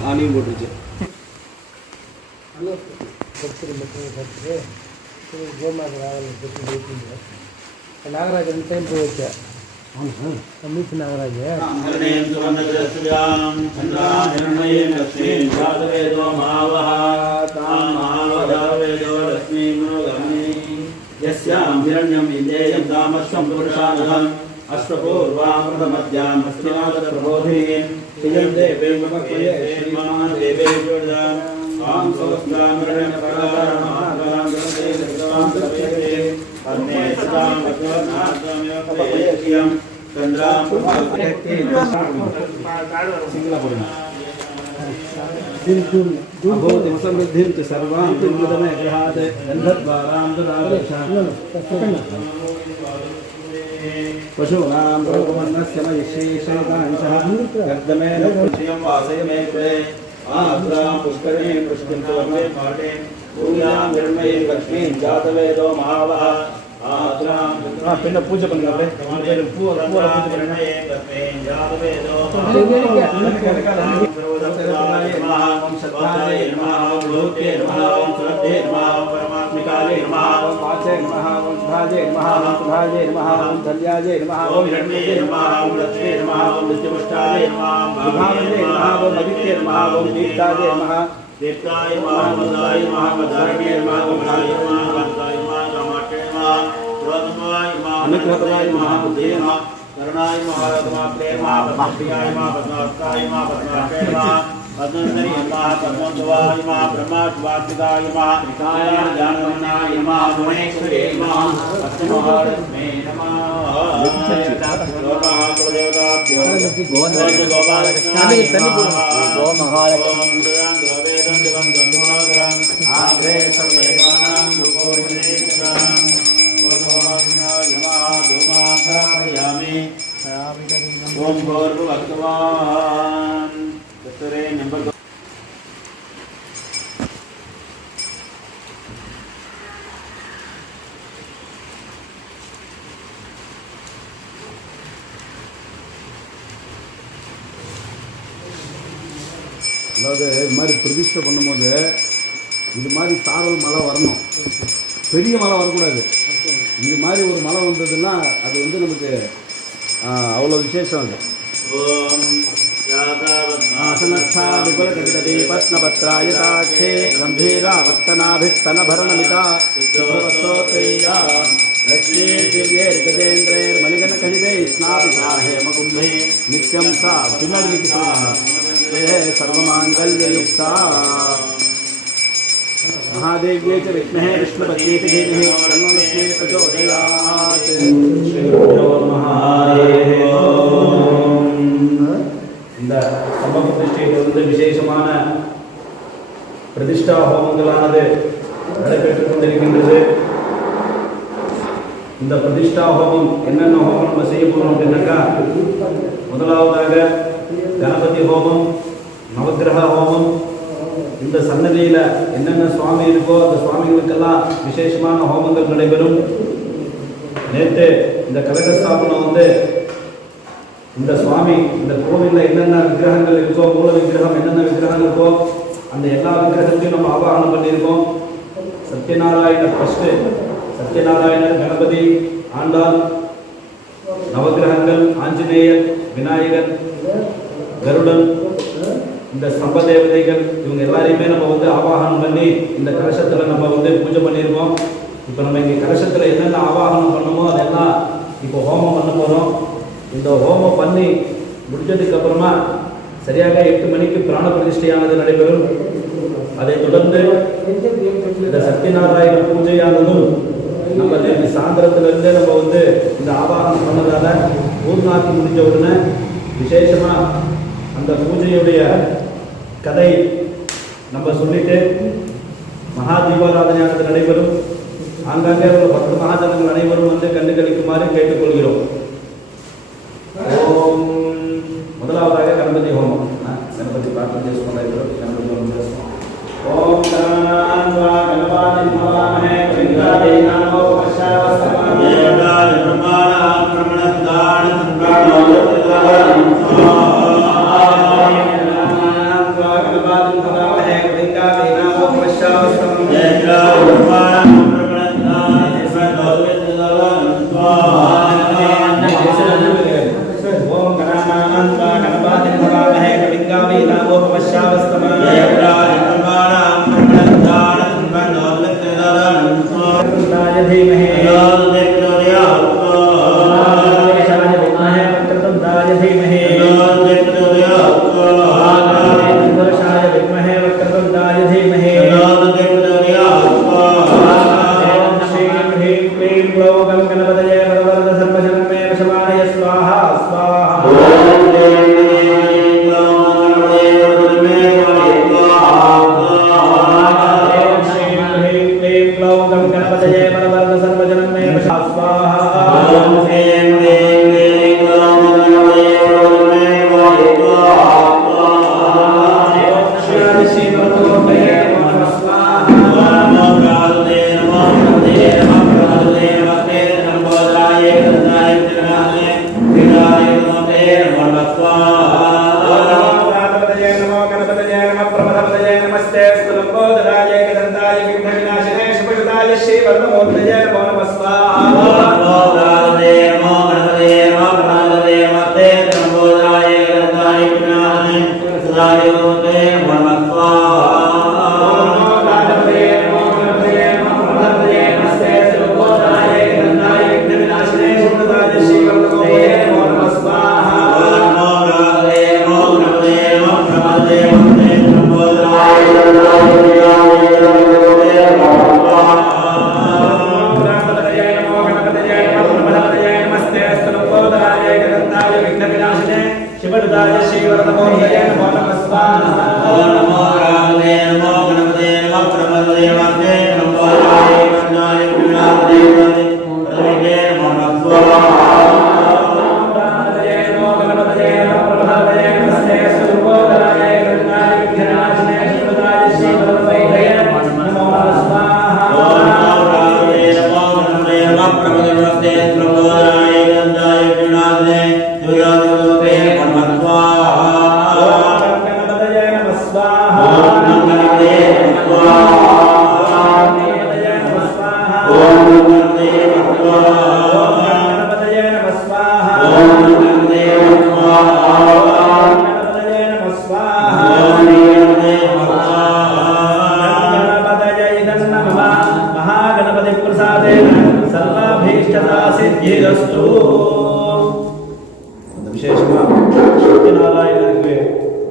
சாணியும் போட்டுருச்சு. நாகராஜன் டைம் போய் வச்சேன் மீச்சு நாகராஜன் अश्वपूर्वामृतमध्याम् अस्तिनादप्रबोधिनीम् श्रियं देवे ममक्वये श्रीमान् देवे जोर्दान् आं सोऽस्त्रामृणेन प्रकारान् गणदेवतां सर्वेते अन्ये सदां भगवन्नाथमेवपयेष्यं चन्द्रां प्रभावयति अभूतिं समृद्धिं च सर्वां तिर्मुदमे गृहात् गन्धद्वारां ददारक्षान् पशूनां रोगमन्नस्य मयिषेशैकांशः गर्दमेन पुष्यं वासयमेत्रे आद्रां पुष्करिणीं पुष्टिं च वर्णे पाटे भूयां निर्मये लक्ष्मीं जातवेदो महावः आद्रां पिन्न पूजा पण्णिरे तुम्हारे पूजा निर्मये लक्ष्मीं जातवेदो सर्वदत्ताय नमः ओम सत्ताय नमः ओम लोके नमः ओम सुरभ्ये नमः ओम परमात्मिकाय नमः ओम वाचे नमः ओम भाजे नमः ओम सुभाजे नमः ओम धन्याजे नमः ओम हिरण्ये नमः ओम लक्ष्मी नमः ओम नित्यमुष्टाय नमः ओम विभावने नमः ओम अदित्ये नमः ओम दीप्ताय नमः देवताय नमः मदाय नमः मदाय नमः ओम राय नमः वरदाय नमः कामाट्ये नमः क्रोधमाय नमः अनुग्रहाय नमः बुद्धये नमः करुणाय नमः रत्नाप्रियाय नमः पद्मप्रियाय नमः पद्मार्काय नमः पद्मार्काय नमः पद्मधरी नमः पद्मोद्भवाय नमः ब्रह्माद्वासिताय नमः निकाय ज्ञानवन्नाय नमः भुवनेश्वरी नमः अष्टमहारत्ने नमः गोमहाकुलदेवताभ्यो गोपालकृष्णाय नमः गोमहालक्ष्मीं आग्रे सर्वदेवानां दुःखोपदेशानां ओम भगवान दत्तरे नंबर அதாவது இது மாதிரி பிரதிஷ்டை பண்ணும்போது இது மாதிரி சாரல் மழை வரணும், பெரிய மழை வரக்கூடாது. இது மாதிரி ஒரு மழை வந்ததுன்னா அது வந்து நமக்கு அவ்வளோ விசேஷம். அது ஆசனஸ்தாதிகுலகவிததி பத்மபத்ராயதாட்சே கம்பீராவர்த்தனாபிஸ்தனபரணமிதா சுப்ரவஸ்தோத்ரேயா லக்ஷ்மீ திவ்யேர்கஜேந்திரேர்மணிகனகணிதை ஸ்நாபிதா ஹேமகும்பே நித்யம் சா பின்னாடி सर्वमांगल्ययुक्ता महादेव्ये च विद्महे विष्णुपत्नी धीमहि तन्नो लक्ष्मी प्रचोदयात्. இந்த சம பிரதிஷ்டையில் வந்து விசேஷமான பிரதிஷ்டா ஹோமங்களானது நடைபெற்றுக் கொண்டிருக்கின்றது. இந்த பிரதிஷ்டா ஹோமம் என்னென்ன ஹோமம் நம்ம செய்ய போகிறோம் அப்படின்னாக்கா, முதலாவதாக கணபதி ஹோமம், நவகிரக ஹோமம். இந்த சன்னதியில் என்னென்ன சுவாமி இருக்கோ அந்த சுவாமிகளுக்கெல்லாம் விசேஷமான ஹோமங்கள் நடைபெறும். நேற்று இந்த கலகஸ்தாபனம் வந்து இந்த சுவாமி இந்த கோவிலில் என்னென்ன விக்கிரகங்கள் இருக்கோ, மூல விக்கிரகம் என்னென்ன விக்கிரகம் இருக்கோ அந்த எல்லா விக்கிரகத்தையும் நம்ம ஆவாகனம் பண்ணியிருக்கோம். சத்யநாராயணர் ஃபஸ்ட்டு, சத்யநாராயணர், கணபதி, ஆண்டாள், நவகிரகங்கள், ஆஞ்சநேயர், விநாயகர், கருடன், இந்த ஸ்தம்ப தேவதைகள், இவங்க எல்லாரையுமே நம்ம வந்து ஆவாகனம் பண்ணி இந்த கலசத்தில் நம்ம வந்து பூஜை பண்ணியிருக்கோம். இப்போ நம்ம இங்கே கலசத்தில் என்னென்ன ஆவாகனம் பண்ணணுமோ அதெல்லாம் இப்போ ஹோமம் பண்ண போகிறோம். இந்த ஹோமம் பண்ணி முடிஞ்சதுக்கு அப்புறமா சரியாக 8 மணிக்கு பிராண பிரதிஷ்டையானது நடைபெறும். அதைத் தொடர்ந்து இந்த சத்யநாராயண பூஜையானதும் நம்ம இந்த சாயந்தரத்திலிருந்தே நம்ம வந்து இந்த ஆவாகனம் பண்ணதால பூர்ணாக்கி முடிஞ்ச உடனே விசேஷமாக அந்த பூஜையுடைய கதை நம்ம சொல்லிட்டு மகா தீபாராதனையானது நடைபெறும். ஆங்காங்கே உள்ள பக்த மகாஜனங்கள் அனைவரும் வந்து கண்டுகளிக்குமாறு கேட்டுக்கொள்கிறோம். ஓம் முதலாவதாக கணபதி ஹோமம். கணபதி பிரார்த்தனை చేసుకుంటారు. கணபதி ஹோமம் చేస్తాం. ஓம் கணநான்வா கணபாதி நமாமஹே கவிங்காதே நமோ வஷாவஸ்தமாய ஏகாய பிரம்மாணாம் பிரமணஸ்தான சம்பிராணோததாரம் கணநான்வா கணபாதி நமாமஹே கவிங்காதே நமோ வஷாவஸ்தமாய ஏகாய பிரம்மாணாம் பிரமணஸ்தான சம்பிராணோததாரம் ஓம் கணநான்வா கணபாதி நமாமஹே கவிங்காதே நமோ வஷாவஸ்தமாய ஏகாய பிரம்மாணாம் பிரமணஸ்தான சம்பிராணோததாரம் धीमहि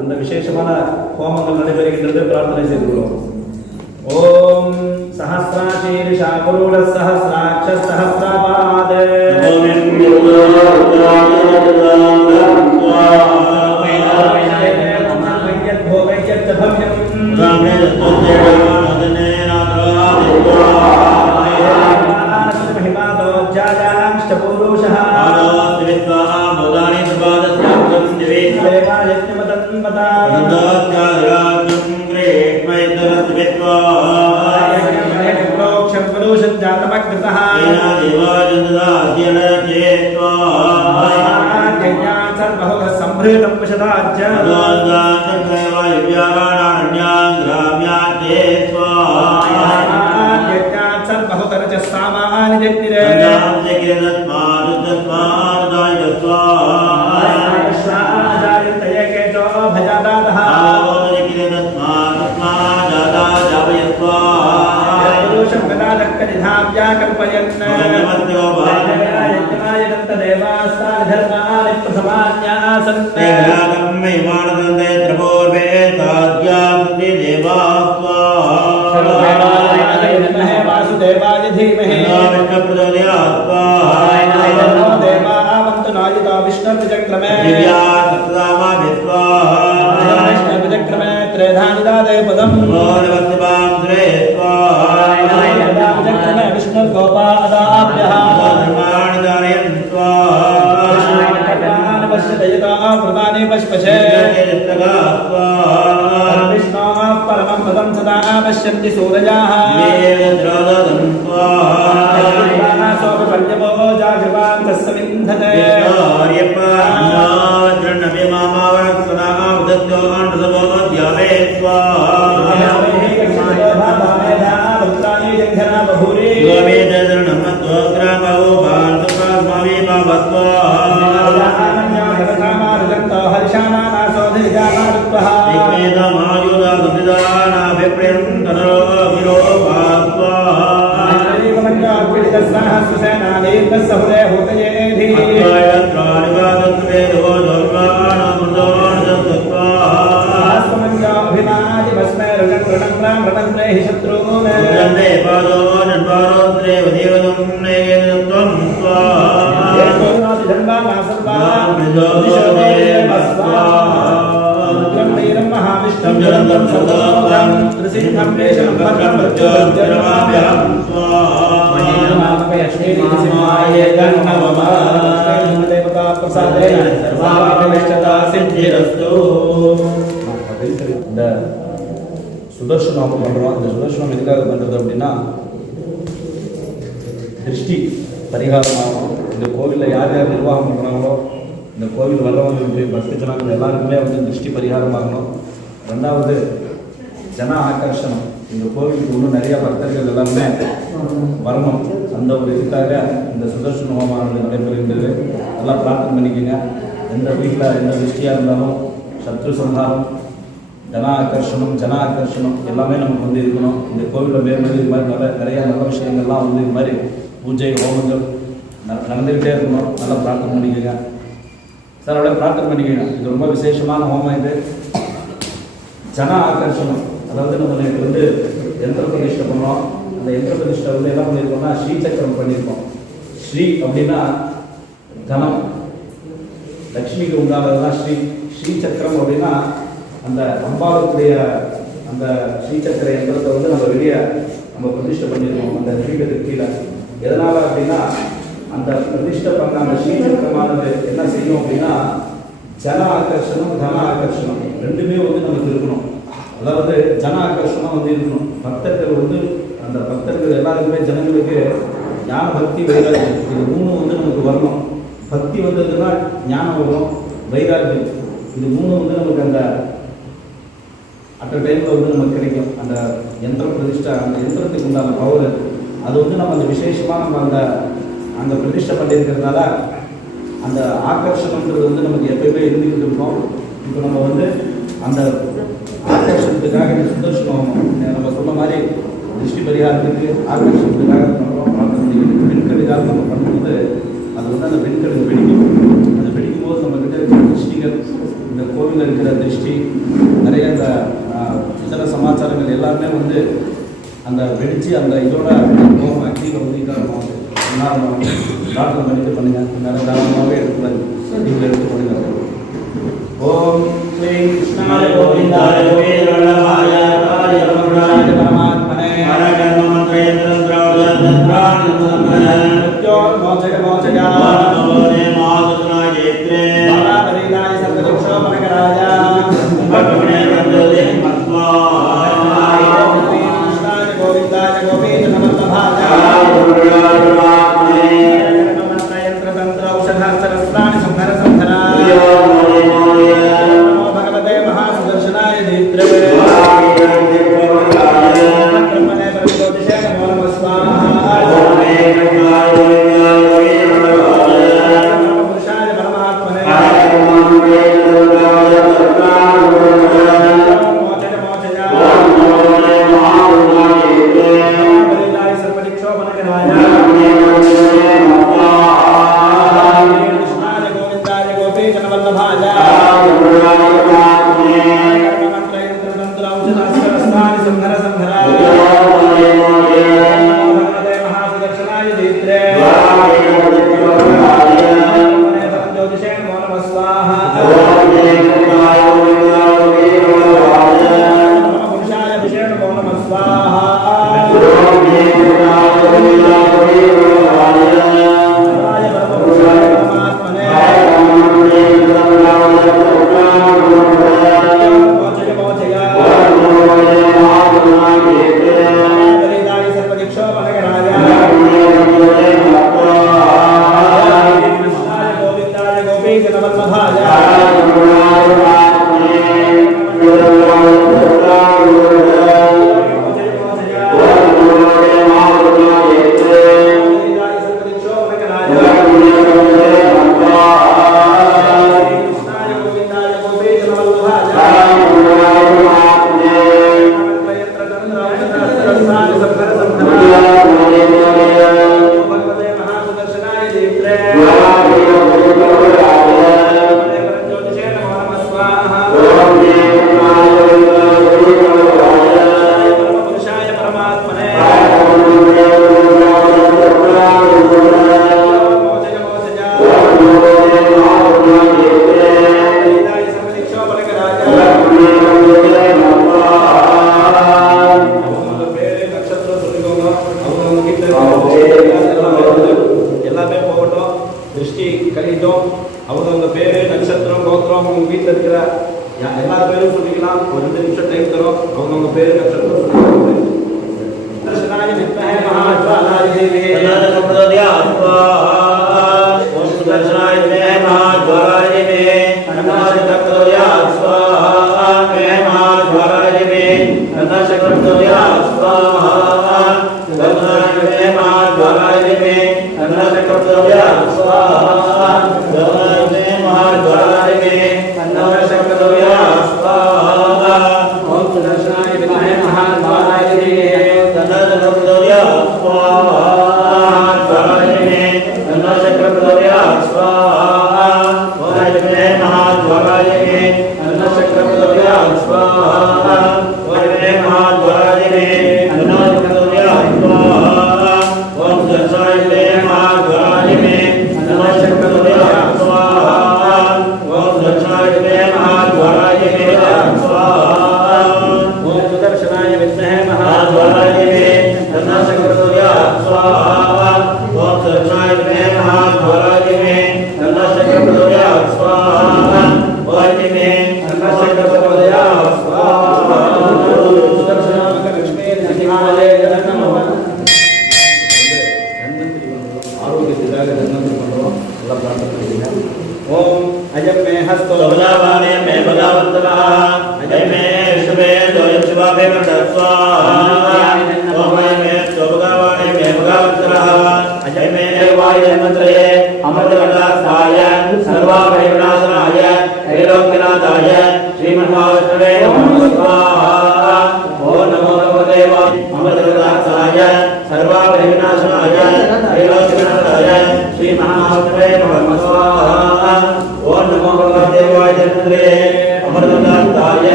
அந்த விசேஷமான ஹோமங்கள் நடைபெறுகின்றது. பிரார்த்தனை செய்து கொள்வோம். ஓம் சஹஸ்ராசீர்ஷா புருட சஹஸ்ராட்ச சஹஸ்ரபாத विष्णु गोपादाभ्यः धर्माणि दारयन्त्वा वृतानि पश्पशे विष्णोः परमं पदं सदा पश्यन्ति सूरजाः सोपपल्यवो जागृवान् तस्य विन्धते இந்த சுதர்சனம் பண்றோம். இந்த சுதர்சனம் எதுக்காக பண்றது அப்படின்னா திருஷ்டி பரிகாரமாகும். இந்த கோவிலில் யார் யார் நிர்வாகம் பண்ணுறாங்களோ இந்த கோவில் வர்றவங்களுக்கு பக்தி ஜனங்கள் எல்லாருக்குமே வந்து திருஷ்டி பரிகாரமாகணும். ரெண்டாவது ஜன ஆகர்ஷணம். இந்த கோவிலுக்கு இன்னும் நிறைய பக்தர்கள் எல்லாருமே வரணும். அந்த ஒரு இதுக்காக இந்த சுதர்சன ஹோமானது நடைபெறுகின்றது. எல்லாம் பிரார்த்தனை பண்ணிக்கோங்க. எந்த வீட்டில் எந்த திருஷ்டியாக இருந்தாலும் சத்ரு சம்ஹாரம், ஜன ஆகர்ஷணம் எல்லாமே நமக்கு வந்து இருக்கணும். இந்த கோவிலில் மேற்பது இது மாதிரி நிறைய நல்ல விஷயங்கள்லாம் வந்து இது மாதிரி பூஜை ஹோமங்கள் நடந்துக்கிட்டே இருக்கணும். நல்லா பிரார்த்தனை பண்ணிக்கோங்க சார். அப்படியே பிரார்த்தனை பண்ணிக்கோங்க. இது ரொம்ப விசேஷமான ஹோமம். இது ஜன ஆகர்ஷணம். அதாவது நம்ம எனக்கு வந்து யந்திர பிரதிஷ்டை பண்ணோம். அந்த யந்திர பிரதிஷ்டை வந்து என்ன பண்ணியிருக்கோம்னா ஸ்ரீசக்கரம் பண்ணியிருக்கோம். ஸ்ரீ அப்படின்னா தனம், லக்ஷ்மிக்கு உண்டானதுதான் ஸ்ரீசக்கரம் அப்படின்னா அந்த அம்பாளுக்குடைய அந்த ஸ்ரீசக்கர யந்திரத்தை வந்து நம்ம வெளியே நம்ம பிரதிஷ்டை பண்ணியிருக்கோம் அந்த ஸ்ரீகத்துக்கு கீழே. எதனால் அப்படின்னா அந்த பிரதிஷ்டை பண்ண அந்த ஸ்ரீசக்கரமானது என்ன செய்யும் அப்படின்னா ஜன ஆகர்ஷணம் தன ஆகர்ஷணம் ரெண்டுமே வந்து நமக்கு இருக்கணும். அதாவது ஜன ஆகர்ஷணம் வந்து இருக்கணும். பக்தர்கள் வந்து அந்த பக்தர்கள் எல்லாருக்குமே ஜனங்களுக்கு ஞான பக்தி வைராகியம் இது மூணு வந்து நமக்கு வரணும். பக்தி வந்ததுன்னா ஞானம் வரும், வைராகியம் இது மூணு வந்து நமக்கு அந்த அட் டைமில் வந்து நமக்கு கிடைக்கும். அந்த யந்திர பிரதிஷ்டை அந்த யந்திரத்துக்கு உண்டான பவர் அது வந்து நம்ம அந்த விசேஷமாக நம்ம அந்த அங்கே பிரதிஷ்டை பண்ணியிருக்கிறதுனால அந்த ஆகர்ஷணன்றது வந்து நமக்கு எப்பயுமே இருந்துக்கிட்டு இருக்கோம். இப்போ நம்ம வந்து அந்த ஆகர்ஷணத்துக்காக இந்த சுதர்சனம் நம்ம சொன்ன மாதிரி திருஷ்டி பரிகாரத்துக்கு ஆகர்ஷணத்துக்காக பண்ணுறோம். பிரார்த்தனை பண்ணிக்கிட்டு வெண்கடுக்காக நம்ம பண்ணும்போது அது வந்து அந்த வெண்கடுக்கு வெடிக்கும். அது வெடிக்கும் போது நம்மக்கிட்ட இருக்கிற திருஷ்டிகள், இந்த கோவிலில் இருக்கிற திருஷ்டி, நிறைய இந்த இதர சமாச்சாரங்கள் எல்லாருமே வந்து அந்த வெடித்து அந்த இதோட போகும். அக்னியில் வந்து இதாக பிரார்த்தனை பண்ணிட்டு பண்ணுங்க. நிறைய தாராளமாகவே எடுத்துக்கூடாது. நீங்கள் எடுத்து பண்ணுங்க. ஓம் ஸ்ரீ கிருஷ்ணாய கோவிந்தாய கோவிந்தராய ரமணாய பரமாத்மனே ஹரகர்ம மந்திரேந்திரம் திராவதந்திராணி சம்பரன் மோச்சக மோச்சக நமோதே மாதுனாய ஜெயத்ரே பாலாபரிதாய சர்வதோஷோபனகராய பகவனே வந்ததே மத்வா கிருஷ்ணாய கோவிந்தாய கோவிந்த நமல்லபாய பரமாத்மனே ஹரகர்ம மந்திரேந்திரம் தந்திர ஔஷಧ சரஸ்ராணி சம்பர சம்பராய स्वाहा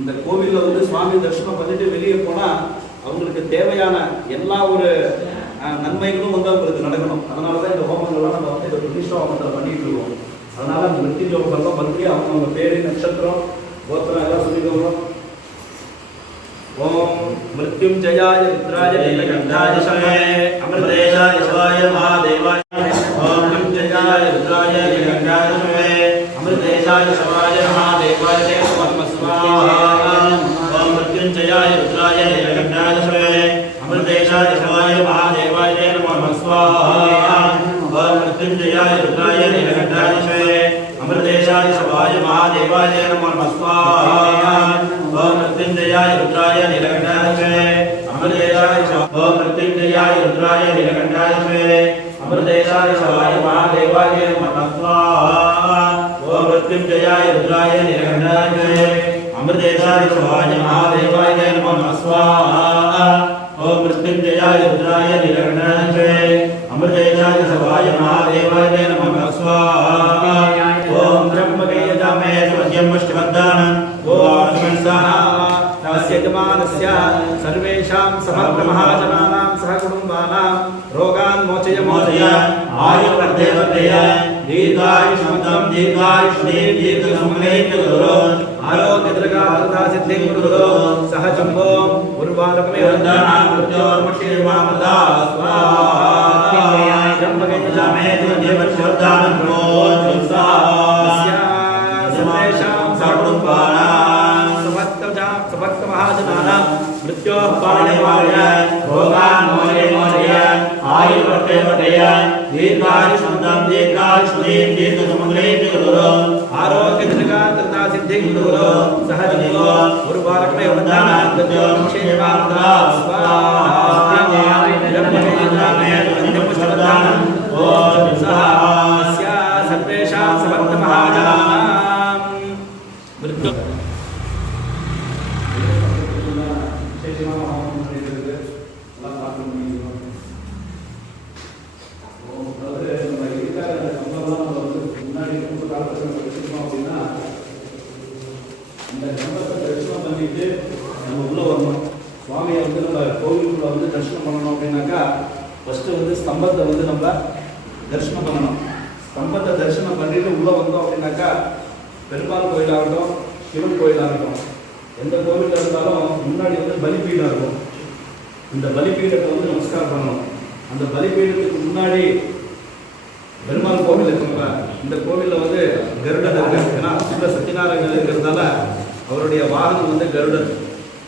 இந்த கோவிலில் வந்து சுவாமி தரிசனம் பண்ணிட்டு வெளியே போனால் அவங்களுக்கு தேவையான எல்லா ஒரு நன்மைகளும் வந்து அவங்களுக்கு நடக்கணும். அதனால தான் இந்த ஹோமங்கள்லாம் நம்ம வந்து இந்த பிரதிஷ்டா ஹோமத்தில் பண்ணிட்டு இருக்கோம். அதனால அந்த மிருத்யுஞ்சய ஹோமங்கள்லாம் பண்ணி அவங்க பேரு நட்சத்திரம் கோத்திரம் எல்லாம் சொல்லிக்கோங்க. ஓம் மிருத்யுஞ்சயாய ருத்ராய நீலகண்டாய சமயே அமிர்தேஷாய சிவாய மகாதேவாய ஓம் மிருத்யுஞ்சயாய ருத்ராய நீலகண்டாய சமயே அமிர்தேஷாய சிவாய மகாதேவாய நமः ஸ்வாஹா. ஓம் மிருத்யுஞ்சயாய ருத்ராய நீலகண்டாய சமயே அமிர்தேஷாய சிவாய மகாதேவாய நமः ஸ்வாஹா. ஓம் மிருத்யுஞ்சயாய ருத்ராய நீலகண்டாய சமயே அமிர்தேஷாய சிவாய மகாதேவாய நமः ஸ்வாஹா. ஓம் மிருத்யுஞ்சயாய ருத்ராய நீலகண்டாய சமயே அமிர்தேஷாய ஓம் மிருத்யுஞ்சயாய ருத்ராய நீலகண்டாய சமயே அமிர்தேஷாய சிவாய மகாதேவாய நமः ஸ்வாஹா. ஓம் மிருத்யுஞ்சயாய ருத்ராய நீலகண்டாய சமயே அமிர்தேஷாய சிவாய மகாதேவாய நமः ஸ்வாஹா. ஓம் மிருத்யுஞ்சயாய ருத்ராய நீலகண்டாய சமயே அமிர்தேஷாய சிவாய மகாதேவாய நமः ஸ்வாஹா. ஓம் பிரம்மகேயஜாமே ஸ்வயம் புஷ்டிவர்தானம் ஓம் ஸ்வன்சஹா தஸ்ய யஜமானஸ்ய சர்வேஷாं समग्र महाजनानां सह कुटुम्बानां रोगान् मोचय मोचय आयुर्वर्धेवर्धय दीर्घायुष्मन्तं दीर्घायुष्मतीं दीर्घसुमङ्गलीं कुरु आरोग्यदृढगात्रता सिद्धिं कुरु सह जम्बो उर्वारुकमे वन्दनां मृत्योर्मुक्षीर्वामृता स्वाहा ब्रह्मगेयजामे देवश्वर्धानं प्रोत्साहा सर्वेषां सकुटुम्बानां समस्त महाजनानां मृत्योः पारणिवार्य रोगान् मोचय मोचय आयुर्वर्धय दीर्घायुष्मन्तं दीर्घायुष्मतीं दीर्घसुमङ्गलीं कुरु आरोग्यदृढगात्रता सिद्धिं कुरु सह जम्बो उर्वारुकमे वन्दनां मृत्योर्मुक्षीर्वामृता स्वाहा ब्रह्मगेयजामे देवश्वर्धानं प्रोत्साहा सर्वेषां समस्त महाजनानां मृत्यु நம்ம உள்ள வரணும். சுவாமியை வந்து நம்ம கோவிலுக்குள்ள வந்து தரிசனம் பண்ணணும் அப்படின்னாக்கா ஃபர்ஸ்ட் வந்து ஸ்தம்பத்தை வந்து நம்ம தரிசனம் பண்ணணும். ஸ்தம்பத்தை தரிசனம் பண்ணிட்டு உள்ள வந்தோம் அப்படின்னாக்கா பெருமாள் கோயிலாகட்டும் சிவன் கோயிலாகட்டும் எந்த கோவிலில் இருந்தாலும் முன்னாடி வந்து பலிபீடம் இருக்கும். இந்த பலிபீடத்தை வந்து நமஸ்காரம் பண்ணணும். அந்த பலிபீடத்துக்கு முன்னாடி பெருமாள் கோவில் இருக்குங்களா, இந்த கோவிலில் வந்து கருடன் இருக்கு. ஏன்னா சிவ சத்யநாராயணன் இருக்கிறதால அவருடைய வாகனம் வந்து கருடன்.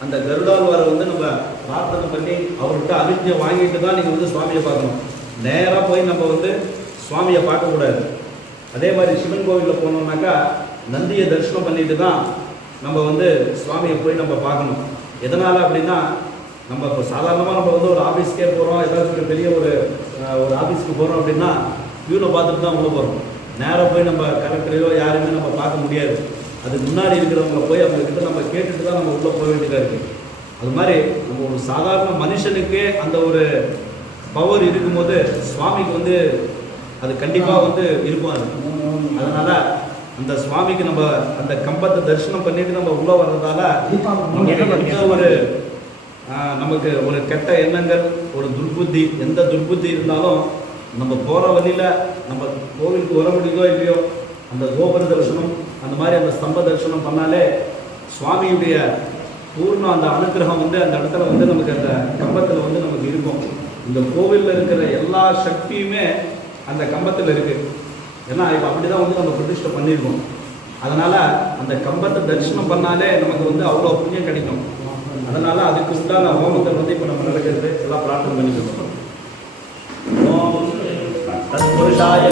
அந்த கருடாழ்வாரை வந்து நம்ம பிரார்த்தனை பண்ணி அவர்கிட்ட அபிஜ்ஞை வாங்கிட்டு தான் நீங்கள் வந்து சுவாமியை பார்க்கணும். நேராக போய் நம்ம வந்து சுவாமியை பார்க்கக்கூடாது. அதே மாதிரி சிவன் கோவிலில் போனோம்னாக்கா நந்தியை தரிசனம் பண்ணிட்டு தான் நம்ம வந்து சுவாமியை போய் நம்ம பார்க்கணும். எதனால் அப்படின்னா நம்ம இப்போ சாதாரணமாக நம்ம வந்து ஒரு ஆஃபீஸ்க்கே போகிறோம், ஏதாச்சும் ஒரு பெரிய ஒரு ஆஃபீஸ்க்கு போகிறோம் அப்படின்னா வியூவில் பார்த்துட்டு தான் உள்ளே போகிறோம். நேராக போய் நம்ம கலெக்டரையோ யாருமே நம்ம பார்க்க முடியாது. அதுக்கு முன்னாடி இருக்கிறவங்கள போய் அவங்கக்கிட்ட நம்ம கேட்டுட்டு தான் நம்ம உள்ளே போக வேண்டியதாக இருக்குது. அது மாதிரி நம்ம ஒரு சாதாரண மனுஷனுக்கே அந்த ஒரு பவர் இருக்கும்போது சுவாமிக்கு வந்து அது கண்டிப்பாக வந்து இருக்கும். அதனால் அந்த சுவாமிக்கு நம்ம அந்த கம்பத்தை தரிசனம் பண்ணிட்டு நம்ம உள்ளே வர்றதால எந்த ஒரு நமக்கு ஒரு கெட்ட எண்ணங்கள் ஒரு துர்புத்தி எந்த துர்புத்தி இருந்தாலும் நம்ம போகிற வழியில் நம்ம கோவிலுக்கு வர முடியுதோ இல்லையோ அந்த கோபுர தரிசனம் அந்த மாதிரி அந்த ஸ்தம்ப தரிசனம் பண்ணாலே சுவாமியுடைய பூர்ண அந்த அனுகிரகம் வந்து அந்த இடத்துல வந்து நமக்கு அந்த கம்பத்தில் வந்து நமக்கு இருக்கும். இந்த கோவிலில் இருக்கிற எல்லா சக்தியுமே அந்த கம்பத்தில் இருக்குது. ஏன்னா இப்போ அப்படி தான் வந்து நம்ம பிரதிஷ்டை பண்ணியிருக்கோம். அதனால் அந்த கம்பத்தை தரிசனம் பண்ணாலே நமக்கு வந்து அவ்வளோ புண்ணியம் கிடைக்கும். அதனால் அதுக்கு உண்டான ஹோமத்தை வந்து இப்போ நம்ம நடக்கிறது எல்லாம் பிரார்த்தனை பண்ணிக்கணும். ஓம் தத்புருஷாய